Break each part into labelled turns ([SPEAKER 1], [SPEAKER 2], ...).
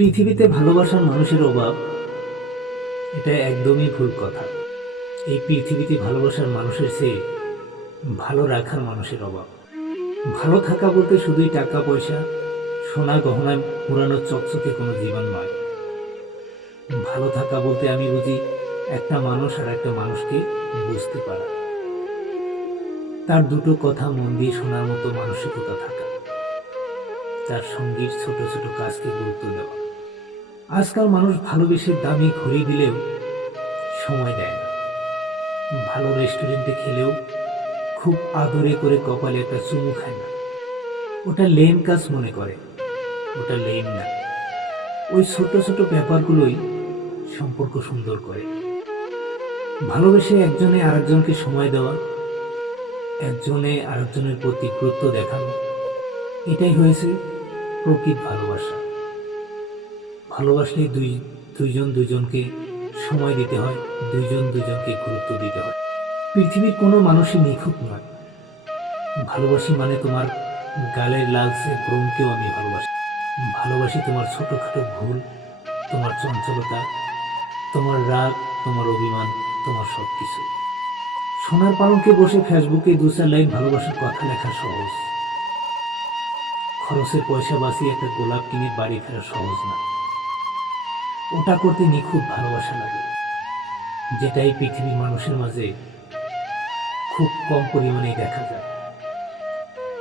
[SPEAKER 1] পৃথিবীতে ভালোবাসার মানুষের অভাব, এটা একদমই ভুল কথা। এই পৃথিবীতে ভালোবাসার মানুষের চেয়ে ভালো রাখার মানুষের অভাব। ভালো থাকা বলতে শুধুই টাকা পয়সা সোনা গহনায় পুরানো চকচকে কোনো জীবন নয়। ভালো থাকা বলতে আমি বুঝি একটা মানুষ আর একটা মানুষকে বুঝতে পারা। তার দুটো কথা মন দিয়ে শোনার মতো মানসিকতা থাকা। তার সঙ্গীর ছোট ছোট কাজকে গুরুত্ব দেওয়া। আজকাল মানুষ ভালোবেসে দামি ঘড়ি দিলেও সময় দেয় না। ভালো রেস্টুরেন্টে খেলেও খুব আদরে করে কপালে একটা চুমু খায় না। ওটা লেন কাজ মনে করে, ওটা লেন না। ওই ছোট ছোট ব্যাপারগুলোই সম্পর্ক সুন্দর করে। ভালোবেসে একজনে আরেকজনকে সময় দেওয়া, একজনে আরেকজনের প্রতি গুরুত্ব দেখানো, এটাই হয়েছে প্রকৃত ভালোবাসা। ভালোবাসলে দুই, দুইজন দুজনকে সময় দিতে হয়, দুইজন দুজনকে গুরুত্ব দিতে হয়। পৃথিবীর কোনো মানুষই নিখুঁত নয়। ভালোবাসি মানে তোমার গালের লালসে ব্রমকেও আমি ভালোবাসি। ভালোবাসি তোমার ছোটোখাটো ভুল, তোমার চঞ্চলতা, তোমার রাগ, তোমার অভিমান, তোমার সব কিছু সোনার পালঙ্কে বসে ফেসবুকে দু চার লাইন ভালোবাসার কথা লেখা সহজ। খরচের পয়সা বাঁচিয়ে একটা গোলাপ কিনে বাড়ি ফেরা সহজ না। ওটা করতে নিখুঁত ভালোবাসা লাগে, যেটা এই পৃথিবীর মানুষের মাঝে খুব কম পরিমাণে দেখা যায়।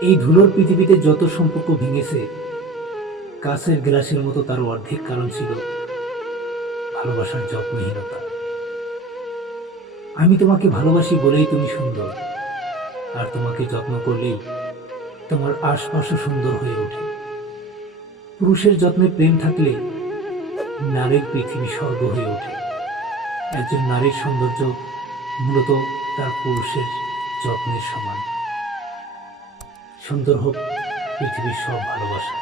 [SPEAKER 1] এই ধুলোর পৃথিবীতে যত সম্পর্ক ভেঙেছে, কাছের গ্লাসের মতো তার অর্ধেক কারণ ছিল ভালোবাসার যত্নহীনতা। আমি তোমাকে ভালোবাসি বলেই তুমি সুন্দর, আর তোমাকে যত্ন করলেই তোমার আশপাশও সুন্দর হয়ে ওঠে। পুরুষের যত্নে প্রেম থাকলে নারীর পৃথিবী স্বর্গ হয়ে ওঠে। একজন নারীর সৌন্দর্য মূলত তার পুরুষের যত্নের সমান। সুন্দর হোক পৃথিবীর সব ভালোবাসা।